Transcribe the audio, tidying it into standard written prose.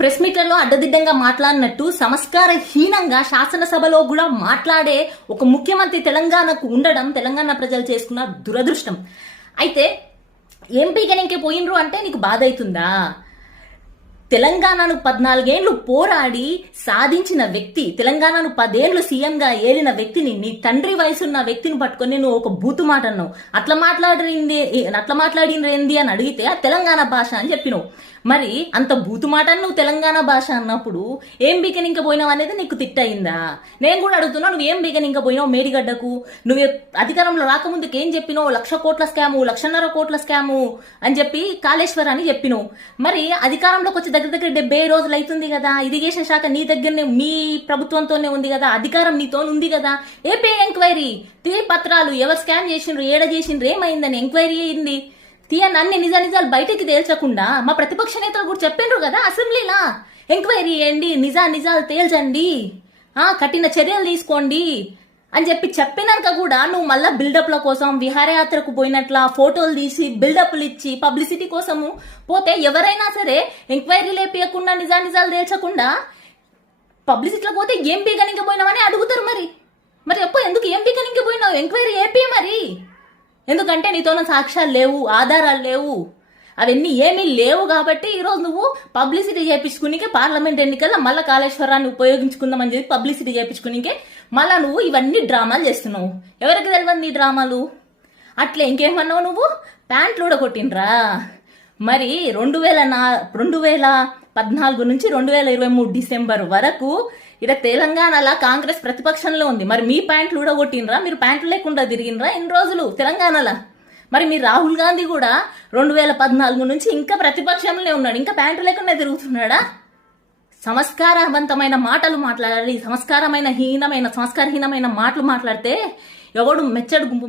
Press మీట్లలో అడ్డదిడ్డంగా మాట్లాడినట్టు సంస్కారహీనంగా శాసనసభలో కూడా మాట్లాడే ఒక ముఖ్యమంత్రి తెలంగాణకు ఉండడం తెలంగాణ ప్రజలు చేసుకున్న దురదృష్టం. అయితే ఎంపీకి పోయినరు అంటే నీకు బాధ అవుతుందా? తెలంగాణను 14 ఏళ్లు పోరాడి సాధించిన వ్యక్తి, తెలంగాణను 10 ఏళ్లు సీఎంగా ఏలిన వ్యక్తిని, నీ తండ్రి వయసున్న వ్యక్తిని పట్టుకొని నువ్వు ఒక బూతు మాట అన్నావు. అట్లా మాట్లాడినరేంది అని అడిగితే ఆ తెలంగాణ భాష అని చెప్పినావు. మరి అంత బూతు మాట నువ్వు తెలంగాణ భాష అన్నప్పుడు ఏం బీకనింక పోయినావు అనేది నీకు తిట్టయిందా? నేను కూడా అడుగుతున్నా, నువ్వు ఏం బీకనింక పోయినావు మేడిగడ్డకు? నువ్వు అధికారంలో రాకముందుకు ఏం చెప్పినావు? 1,00,000 కోట్ల స్కాము, 1,50,000 కోట్ల స్కాము అని చెప్పి కాళేశ్వర్ అని చెప్పినావు. మరి అధికారంలోకి వచ్చి దగ్గర 70 రోజులు అవుతుంది కదా, ఇరిగేషన్ శాఖ నీ దగ్గరనే, మీ ప్రభుత్వంతోనే ఉంది కదా, అధికారం నీతో ఉంది కదా, ఏపీ ఎంక్వైరీ తీరి పత్రాలు ఎవరు స్కామ్ చేసిండ్రు, ఏడ చేసిండ్రు, ఏమైందని ఎంక్వైరీ అయింది తీయని అన్ని నిజాలు బయటికి తేల్చకుండా మా ప్రతిపక్ష నేతలు కూడా చెప్పిండ్రు కదా అసెంబ్లీలా, ఎంక్వైరీ చేయండి, నిజాలు తేల్చండి, కఠిన చర్యలు తీసుకోండి అని చెప్పినాక కూడా నువ్వు మళ్ళా బిల్డప్ల కోసం విహారయాత్రకు పోయినట్ల ఫోటోలు తీసి బిల్డప్లు ఇచ్చి పబ్లిసిటీ కోసము పోతే ఎవరైనా సరే ఎంక్వైరీ లేపియకుండా నిజాలు తేల్చకుండా పబ్లిసిటీలో పోతే ఏం పీకనింక పోయినావని అడుగుతారు. మరి ఎప్పుడు ఎందుకు ఏం పీకనింక పోయినావు? ఎంక్వైరీ ఏపీ మరి ఎందుకంటే నీతోన సాక్ష్యాలు లేవు, ఆధారాలు లేవు, అవన్నీ ఏమీ లేవు. కాబట్టి ఈరోజు నువ్వు పబ్లిసిటీ చేయించుకునికే పార్లమెంట్ ఎన్నికల్లో మళ్ళీ కాళేశ్వరాన్ని ఉపయోగించుకుందామని చెప్పి పబ్లిసిటీ చేయించుకునికే మళ్ళా నువ్వు ఇవన్నీ డ్రామాలు చేస్తున్నావు. ఎవరికి తెలియదు నీ డ్రామాలు? అట్లే ఇంకేమన్నావు నువ్వు? ప్యాంట్లు కూడా కొట్టినరా? మరి 2014 నుంచి 2023 డిసెంబర్ వరకు ఇక్కడ తెలంగాణలో కాంగ్రెస్ ప్రతిపక్షంలో ఉంది. మరి మీ ప్యాంట్లు కూడా కొట్టినరా? మీరు ప్యాంట్లు లేకుండా తిరిగినరా ఎన్ని రోజులు తెలంగాణలో? మరి మీ రాహుల్ గాంధీ కూడా 2014 నుంచి ఇంకా ప్రతిపక్షంలో ఉన్నాడు, ఇంకా ప్యాంటు లేకుండా తిరుగుతున్నాడా? సంస్కారవంతమైన మాటలు మాట్లాడాలి, సంస్కారహీనమైన మాటలు మాట్లాడితే ఎవడు మెచ్చడు గుంపు